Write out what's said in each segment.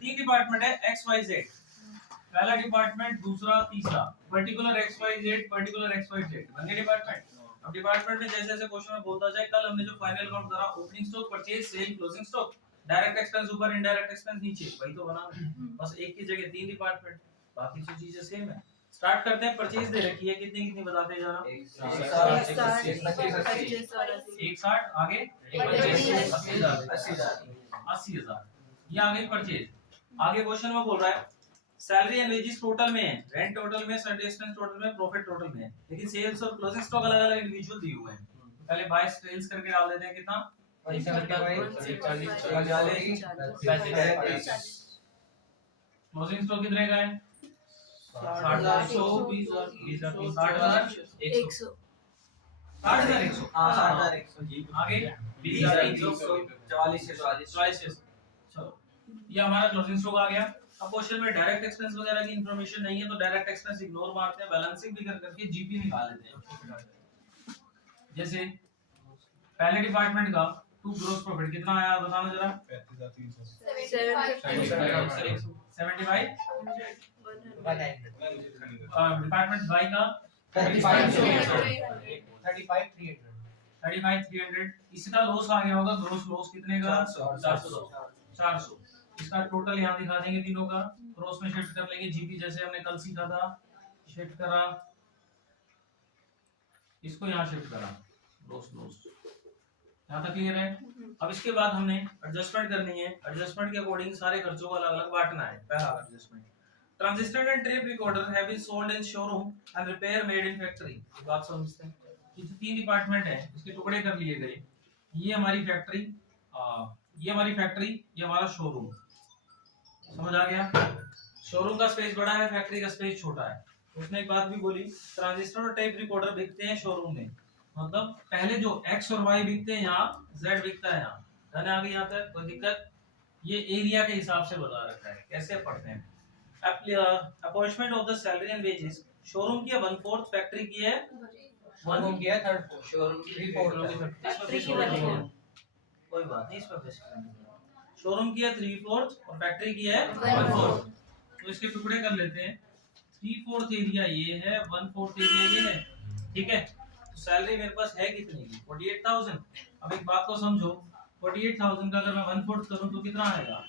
तीन डिपार्टमेंट है X Y Z, पहला डिपार्टमेंट, दूसरा, तीसरा, particular X Y Z, particular X Y Z, बन गए डिपार्टमेंट। अब डिपार्टमेंट में जैसे जैसे क्वेश्चन में बोलता जाए, कल हमने जो फाइनल काउंट करा, opening stock, purchase, sale, closing stock, direct expense ऊपर, इनडायरेक्ट एक्सपेंस नीचे, वही तो बना है। बस एक की जगह तीन डिपार्टमेंट, बाकी सब चीजें सेम है। स्टार्ट करते हैं, परचेज दे रखी है, कितनी कितनी बताते जाना, 160, आगे 80,000, ये आ गई परचेज। आगे क्वेश्चन में बोल रहा है सैलरी एंड वेजेस टोटल में है, रेंट टोटल में, सैलरी एक्सपेंस टोटल में, प्रॉफिट टोटल में है, लेकिन सेल्स और क्लोजिंग स्टॉक अलग अलग इंडिविजुअल दिए हुए हैं। पहले बाय सेल्स करके डाल देते हैं, कितना, क्लोजिंग स्टॉक कितने का है, 60,100, आगे 20,144, चलो ये हमारा क्लोजिंग स्टॉक आ गया। अब क्वेश्चन में डायरेक्ट एक्सपेंस वगैरह की इंफॉर्मेशन नहीं है, तो डायरेक्ट एक्सपेंस इग्नोर मारते हैं, बैलेंसिंग भी करके जीपी निकाल लेते हैं। जैसे पहले डिपार्टमेंट का टू ग्रॉस प्रॉफिट कितना आया बताना जरा, 75, डिपार्टमेंट वाई का 35,300, इसका लॉस आ गया होगा, ग्रॉस लॉस कितने का, 400। इसका टोटल यहाँ दिखा देंगे तीनों का, क्रॉस में शिफ्ट कर लेंगे, जीपी जैसे हमने कल सीखा था, शिफ्ट करा, इसको यहाँ शिफ्ट करा, लॉस लॉस, यहाँ तक क्लियर है। अब इसके बाद हमने एडजस्टमेंट करनी है, एडजस्टमेंट के अकॉर्डिंग सारे खर्चों को अलग अलग बांटना है। पहला adjustment, transistor and tape recorder have been sold in showroom and repair made in factory. बात समझते हैं, ये जो तीन डिपार्टमेंट है इसके टुकड़े कर लिए गए, ये हमारी फैक्ट्री, ये हमारी फैक्ट्री, ये हमारा शोरूम, समझ आ गया। शोरूम का स्पेस बड़ा है, फैक्ट्री का स्पेस छोटा है। उसने एक बात भी बोली, ट्रांजिस्टर और टेप रिकॉर्डर बिकते हैं शोरूम में, मतलब पहले जो x और y बिकते हैं यहाँ, z बिकता है यहाँ, धन आ गई यहाँ तक, कोई दिक्कत। ये एरिया के हिसाब से बता रखा है, कैसे पढ़ते हैं। Appointment of the salary and wages, showroom की है 1/4, फैक्ट्री की है 1 की है 3/4, शोरूम की 3/4, कोई बात नहीं, इसमें शोरूम की है 3/4 और फैक्ट्री की है 1/4, तो इसके टुकड़े कर लेते हैं। 3/4 एरिया ये है, 1/4 एरिया ये है, ठीक है। सैलरी मेरे पास है कितनी की, 48,000। अब एक बात को समझो, 48,000 का अगर मैं 1/4 करूं तो कितना आएगा,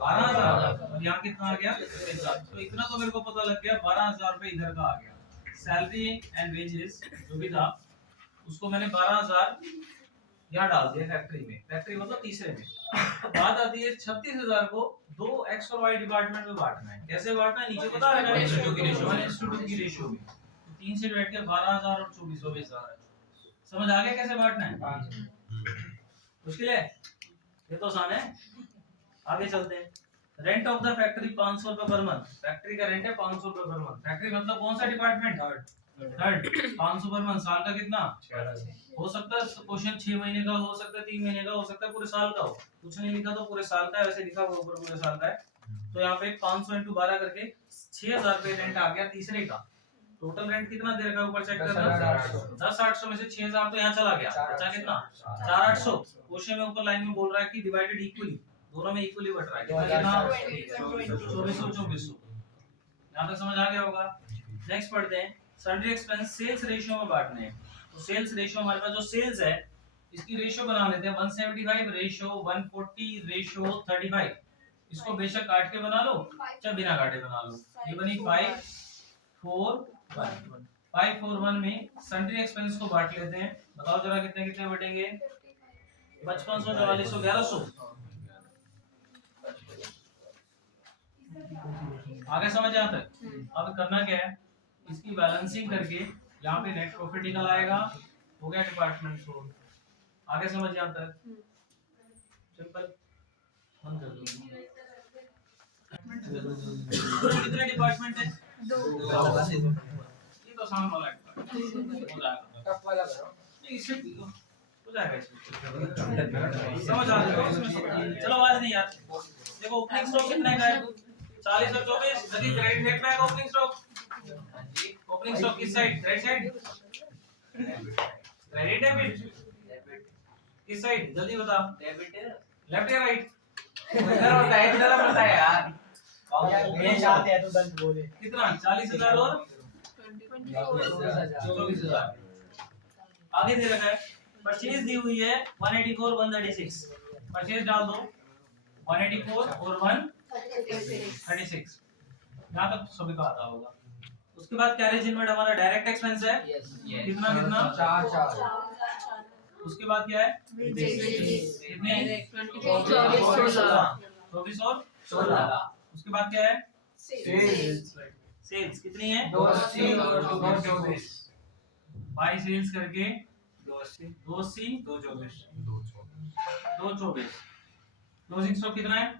12,000, और यहाँ कितना आ गया, तो इतना तो मेरे को पता लग गया, 12,000 रुपए इधर का आ गया। सैलरी एंड वेजेस जो भी था उसको मैंने 12,000 यहाँ डाल दिया फैक्ट्री में, फैक्ट्री मतलब तीसरे में। बात आती है 36,000 को दो एक्स और वाई डिपार्टमेंट में बांटना है। कैसे बांटना है, नीचे बता रखा है, 1:2 की रेशियो में। 3 से डिवाइड किया 12,000 और 24,000, समझ आ गया कैसे बांटना है। मुश्किल है, ये तो आसान है। आगे चलते हैं। रेंट ऑफ द फैक्ट्री 500 रुपए पर मंथ, फैक्ट्री का रेंट है 500 रुपए पर मंथ। फैक्ट्री मतलब कौन सा डिपार्टमेंट, थर्ड। 500 पर मंथ, साल का कितना, हो सकता है क्वेश्चन 6 महीने का, हो सकता है 3 महीने का, हो सकता है पूरे साल का हो, कुछ नहीं लिखा तो पूरे साल का है, वैसे लिखा हुआ ऊपर पूरे साल का है। तो यहाँ पे 500 × 12 करके 6,000 रुपए रेंट आ गया तीसरे का। टोटल रेंट कितना दे रखा है ऊपर चेक करना, 10,800 में से 6,000 तो यहाँ चला गया, बचा कितना, 4,800। क्वेश्चन में ऊपर लाइन में बोल रहा है कि डिवाइडेड इक्वली, दोनों में इक्वली बट रहा है, कितना, 2400। यहाँ तक समझ आ गया होगा। नेक्स्ट पढ़ते हैं, सन्ड्री एक्सपेंस सेल्स रेशियो में बांटने हैं। तो सेल्स रेशियो हमारे पास जो सेल्स है इसकी रेशियो बना लेते हैं, 175 रेशियो 140 रेशियो 35। इसको बेशक काट के बना लो चाहे बिना काटे बना लो। ये बनी 541। 541 में सन्ड्री एक्सपेंस को बांट लेते हैं, बताओ जरा कितने कितने बटेंगे, 5500, 4400, 1100। आगे समझ आता है। अब करना क्या है, इसकी बैलेंसिंग करके यहाँ पे नेट प्रॉफिट निकल आएगा, हो गया डिपार्टमेंट सोल्ड। आगे समझ आता है, सिंपल। बंद कर दो। कितने डिपार्टमेंट है, 2। ये तो आसान वाला है, हो जाएगा, टफ वाला करो, नहीं इससे हो जाएगा, इसमें समझ आ जाएगा। चलो आवाज नहीं यार, देखो ओपनिंग स्टॉक कितने का है, 40 और 24। यदि क्रेडिट नेट में है ओपनिंग स्टॉक, ओपनिंग स्टॉक किस side, right side, credit debit, किस साइड, जल्दी बता, डेबिट है, लेफ्ट या राइट, इधर होता है, इधर होता है यार। चाहते हैं तो दस बोले कितना 40,000 और 24,000। आगे दे रखा है परचेज दी हुई है 184 136, परचेज डाल दो 184 और 136, यहाँ तक तो सभी का आता होगा। उसके बाद कैरेज इनवर्ड हमारा डायरेक्ट एक्सपेंस है, कितना कितना 4 उसके बाद क्या है कितने 24 और 16। उसके बाद क्या है सेल्स कितनी है 224 बाई सेल्स करके 280 224। क्लोजिंग स्टॉक कितना है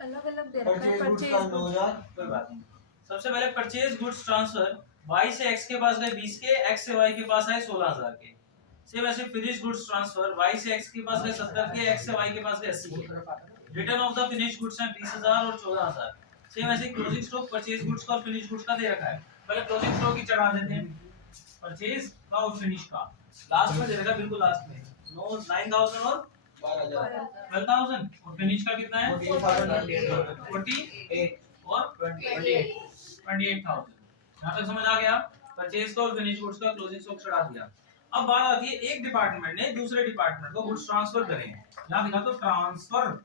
अलग अलग दे रखा है परचेज कोई बात नहीं। सबसे पहले परचेज गुड्स ट्रांसफर y से x के पास गए 20 के, x से y के पास आए 16,000 के। सेम ऐसे फिनिश गुड्स ट्रांसफर y से x के पास गए 70 के, x से y के पास गए 80 के। Return of the finish goods है 20,000 और 14,000। सेम ऐसे क्लोजिंग स्टॉक परचेज गुड्स का और फिनिश गुड्स का दे रखा है। पहले क्लोजिंग स्टॉक ही चढ़ा देते हैं, परचेज का और फिनिश का लास्ट में दे रखा है, बिल्कुल लास्ट में 9,000 और 12,000 और फिनिश का कितना है 48 और 28,000। यहाँ तक समझ आ गया। परचेज का और फिनिश गुड्स का क्लोजिंग स्टॉक चढ़ा दिया। अब बात आती है एक डिपार्टमेंट ने दूसरे डिपार्टमेंट को गुड्स ट्रांसफर करे हैं, यहाँ लिखा तो ट्रांसफर।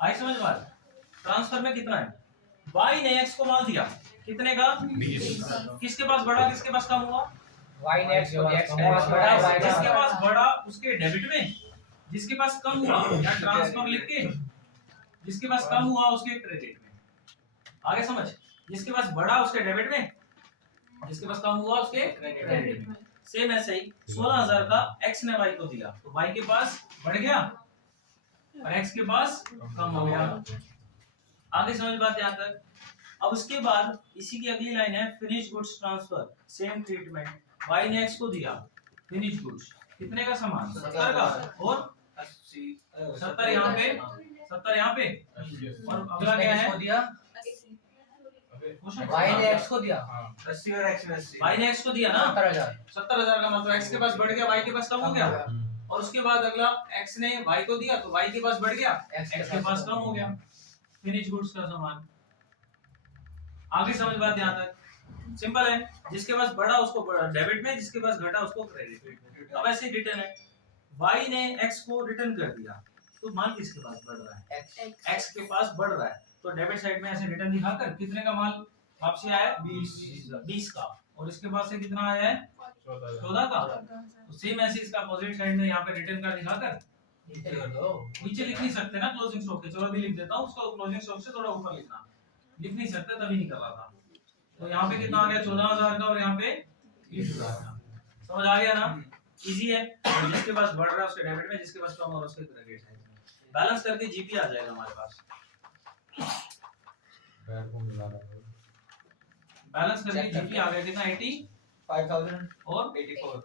आई समझ बात? ट्रांसफर में कितना है y ने x को माल दिया कितने का 20। किसके पास बढ़ा किसके पास कम हुआ y ने x को दिया, x के पास बड़ा y जिसके पास बढ़ा उसके डेबिट में, जिसके पास कम हुआ या ट्रांसफर लिख के जिसके पास कम हुआ उसके क्रेडिट में। आगे समझ, जिसके पास बढ़ा उसके डेबिट में, जिसके पास कम हुआ उसके क्रेडिट में। सेम ऐसे ही 16,000 का x ने y को दिया तो y के पास बढ़ गया और x के पास कम हो गया। आगे समझ बात यहाँ तक। अब उसके बाद इसी की अगली लाइन है finish goods transfer, same treatment. y ने x को दिया फिनिश गुड्स कितने का सामान 70 का और 70 यहाँ पे 70 यहाँ पे और अगला क्या है दिया y ने x को दिया 80 और x में 80 y ने x को दिया ना 70,000 70,000 का मतलब x के पास बढ़ गया y के पास कम हो गया। और उसके बाद अगला x ने y को दिया तो y के पास बढ़ गया x के पास कम हो गया। फिनिश गुड्स का सामान। आगे समझ बात यहाँ तक सिंपल है, जिसके पास बढ़ा उसको डेबिट में, जिसके पास घटा उसको क्रेडिट में। अब ऐसे रिटर्न है y ने x को रिटर्न कर दिया तो माल किसके पास बढ़ रहा है x के पास बढ़ रहा है तो डेबिट साइड में ऐसे रिटर्न दिखाकर कितने का माल वापसी आया है 20 का और इसके पास से कितना आया है 14 का। तो सेम ऐसे इसका अपोजिट साइड में यहाँ पे रिटर्न का दिखाकर नीचे लिख नहीं सकते ना क्लोजिंग स्टॉक के, चलो भी लिख देता हूँ उसको क्लोजिंग स्टॉक से थोड़ा ऊपर लिखना, लिख नहीं सकते तभी नहीं कर रहा था। तो यहाँ पे कितना आ गया 14,000 का और यहाँ पे 20,000 का। समझ आ गया ना, इजी है। जिसके पास बढ़ रहा है उसके डेबिट में, जिसके पास कम हो रहा है उसके क्रेडिट साइड में। बैलेंस करके जीपी आ जाएगा हमारे पास। बैलेंस करके जीपी आ गया कितना 5000 और 84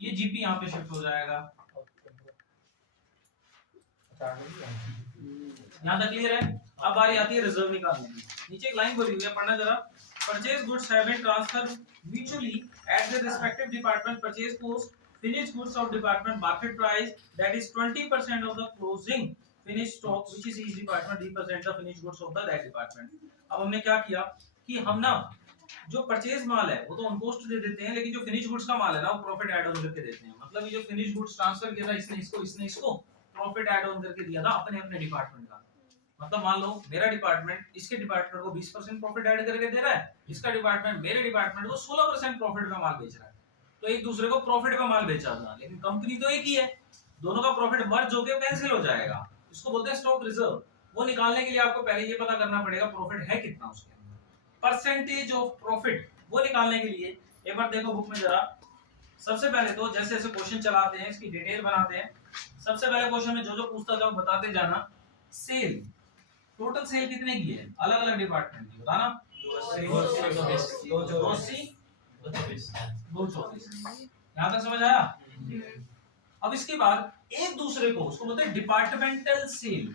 ये जीपी यहाँ पे शिफ्ट हो जाएगा। यहाँ तक क्लियर है। अब बारी आती है रिजर्व निकालने की। नीचे एक लाइन बोली हुई है, पढ़ना जरा। Purchase goods have been transferred mutually at the respective department purchase cost finish goods of department market price that is 20% of the closing finish stock which is each department represent the finish goods of the that department. अब हमने क्या किया कि हम ना जो purchase माल है वो तो ऑन कॉस्ट दे देते हैं, लेकिन जो फिनिश गुड्स का माल है ना वो प्रॉफिट ऐड ऑन करके देते हैं। मतलब ये जो फिनिश गुड्स ट्रांसफर किया था इसने इसको प्रॉफिट ऐड ऑन करके दिया था अपने अपने डिपार्टमेंट का। मतलब मान लो मेरा डिपार्टमेंट इसके डिपार्टमेंट को 20% प्रॉफिट ऐड करके दे रहा है, इसका डिपार्टमेंट मेरे डिपार्टमेंट को 16% प्रॉफिट का माल बेच रहा है। तो एक दूसरे को प्रॉफिट का माल बेचा था, लेकिन कंपनी तो एक ही है, दोनों का प्रॉफिट मर्ज होकर कैंसिल हो जाएगा। इसको बोलते हैं स्टॉक रिजर्व। वो निकालने के लिए आपको पहले ये पता करना पड़ेगा प्रॉफिट है कितना उसके अंदर, परसेंटेज ऑफ प्रॉफिट। वो निकालने के लिए एक बार देखो बुक में जरा। सबसे पहले तो जैसे जैसे क्वेश्चन चलाते हैं इसकी डिटेल बनाते हैं। सबसे पहले क्वेश्चन में जो जो पूछता जाओ बताते जाना। सेल, टोटल सेल कितने की है अलग अलग डिपार्टमेंट की बताना। 224। यहाँ तक समझ आया। अब इसके बाद एक दूसरे को उसको बोलते हैं डिपार्टमेंटल सेल।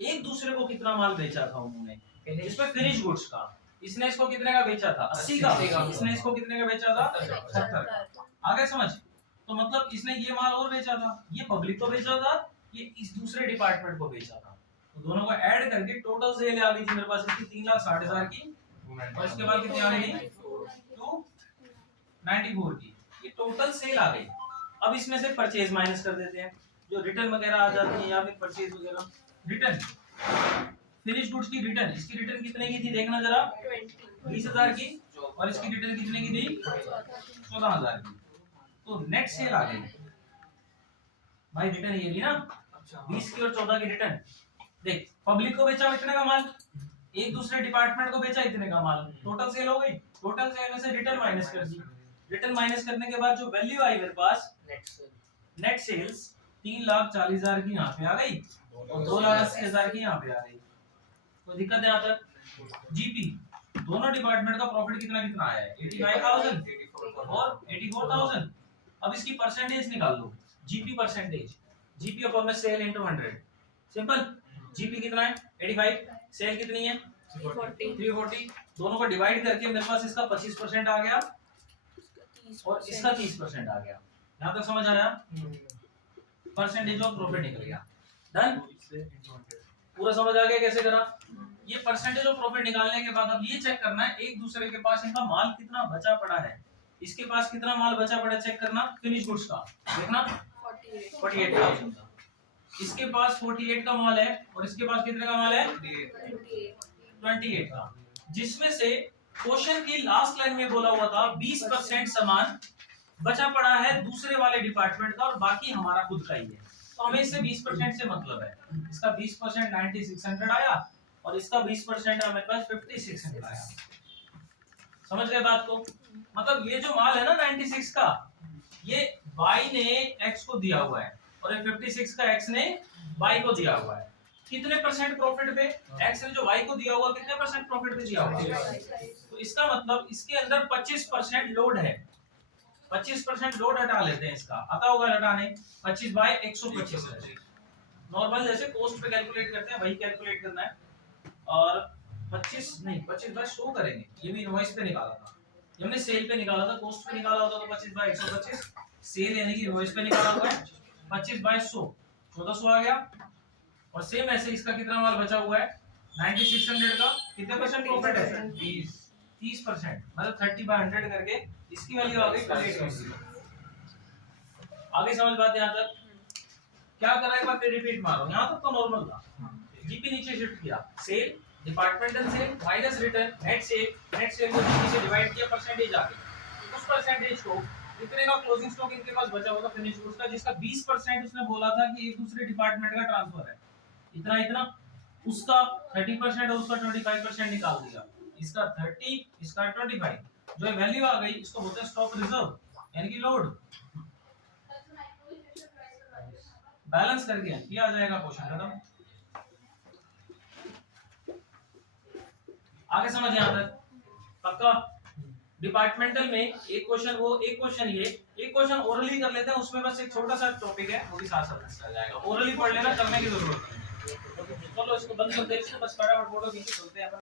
एक दूसरे को कितना माल बेचा था उन्होंने, इसमें फिनिश गुड्स का। इसने इसको कितने का बेचा था 80 का, इसने इसको कितने का बेचा था 70 का। आगे समझ। तो मतलब इसने ये माल और बेचा था, ये पब्लिक को बेचा था ये इस दूसरे डिपार्टमेंट को बेचा था, तो दोनों को ऐड करके टोटल सेल आ गई थी मेरे पास इसकी 3,60,000 की, और इसके बाद कितनी आ गई 294 की। ये टोटल सेल आ गई। अब इसमें से परचेज माइनस कर देते हैं, जो रिटर्न वगैरह आ जाती है या फिर परचेज वगैरह। रिटर्न फिनिश गुड्स की रिटर्न, इसकी रिटर्न कितने की थी देखना जरा, 20,000 की, और इसकी रिटर्न कितने की थी 14,000 की। तो नेट सेल आ गई भाई। रिटर्न ये भी ना 20 की और 14 की रिटर्न। देख पब्लिक को बेचा इतने का माल, एक दूसरे डिपार्टमेंट को बेचा इतने का माल, टोटल सेल हो गई। टोटल सेल में से रिटर्न माइनस कर दी, रिटर्न माइनस करने के बाद जो वैल्यू आई मेरे पास नेट सेल्स 3,40,000 की यहाँ पे आ गई और 2,80,000 की यहाँ पे आ गई। तो दिक्कत है यहाँ तक। जीपी दोनों डिपार्टमेंट का प्रॉफिट कितना कितना आया है, 85,000 और 84,000। अब इसकी परसेंटेज निकाल लो, जीपी परसेंटेज, जीपी अपॉन में सेल इनटू 100। सिंपल। जीपी कितना है 85, सेल कितनी है 340, दोनों को डिवाइड करके मेरे पास इसका 25% आ गया और इसका 30% आ गया। यहाँ तक समझ आया? परसेंटेज ऑफ प्रॉफिट निकल गया। डन। पूरा समझ आ गया कैसे करा? ये परसेंटेज ऑफ प्रॉफिट निकालने के बाद अब ये चेक करना है एक दूसरे के पास इनका माल कितना बचा पड़ा है। इसके पास कितना माल बचा पड़ा चेक करना, फिनिश गुड्स का देखना 48,000 का, इसके पास 48 का माल है और इसके पास कितने का माल है 28 का, जिसमें से क्वेश्चन की लास्ट लाइन में बोला हुआ था 20% सामान बचा पड़ा है दूसरे वाले डिपार्टमेंट का और बाकी हमारा खुद का ही है। तो हमें इससे 20% से मतलब है। इसका 20% 9600 आया और इसका 20% मेरे पास 5600 आया। समझ गए बात को? मतलब ये जो माल है ना 96 का, ये y ने x को दिया हुआ है और ये 56 का x ने y को दिया हुआ है। कितने परसेंट प्रॉफिट पे? x ने जो y को दिया हुआ कितने परसेंट प्रॉफिट पे दिया हुआ? तो इसका मतलब इसके अंदर 25% लोड है। 25% लोड हटा लेते हैं, इसका आता होगा हटाने, 25 बाय 125 है। नॉर्मल जैसे कोस्ट पे कैलकुलेट करते हैं वही कैलकुलेट करना है। और 25 नहीं 25 बाय 100 करेंगे, ये भी इनवॉइस पे निकाला था, ये हमने सेल पे निकाला था। कोस्ट पे निकाला होता तो 25 बाय 125, सेल यानी कि इनवॉइस पे निकाला हुआ है 25 बाय 100 1400 आ गया। और सेम ऐसे इसका कितना माल बचा हुआ है 9600 का, कितने परसेंट प्रॉफिट है 30%, मतलब 30 बाय 100 करके इसकी वैल्यू आ गई 2820। आगे समझ बात यहाँ तक? क्या करा एक बार फिर रिपीट मारो, यहाँ तक तो नॉर्मल था। जीपी नीचे शिफ्ट किया, sale departmental sale minus return net sale को जीपी से डिवाइड किया, परसेंटेज आ गई। उस परसेंटेज को इतने का क्लोजिंग स्टॉक इनके पास बचा हुआ था फिनिश गुड्स का, जिसका 20% उसने बोला था कि एक दूसरे डिपार्टमेंट का ट्रांसफर है, इतना इतना, उसका 30% और उसका 25% निकाल दिया। इसका 30, इसका 25, जो वैल्यू आ गई इसको बोलते हैं स्टॉक रिजर्व यानी कि लोड। बैलेंस करके ये आ जाएगा क्वेश्चन खत्म। आगे समझ यहाँ तक पक्का? डिपार्टमेंटल में एक क्वेश्चन वो, एक क्वेश्चन ये, एक क्वेश्चन ओरली कर लेते हैं, उसमें बस एक छोटा सा टॉपिक है वो भी साथ साथ चल जाएगा। ओरली पढ़ लेना, करने की जरूरत नहीं। चलो इसको बंद कर दे, इसको बस फटाफट फोटो खींच के चलते हैं अपन।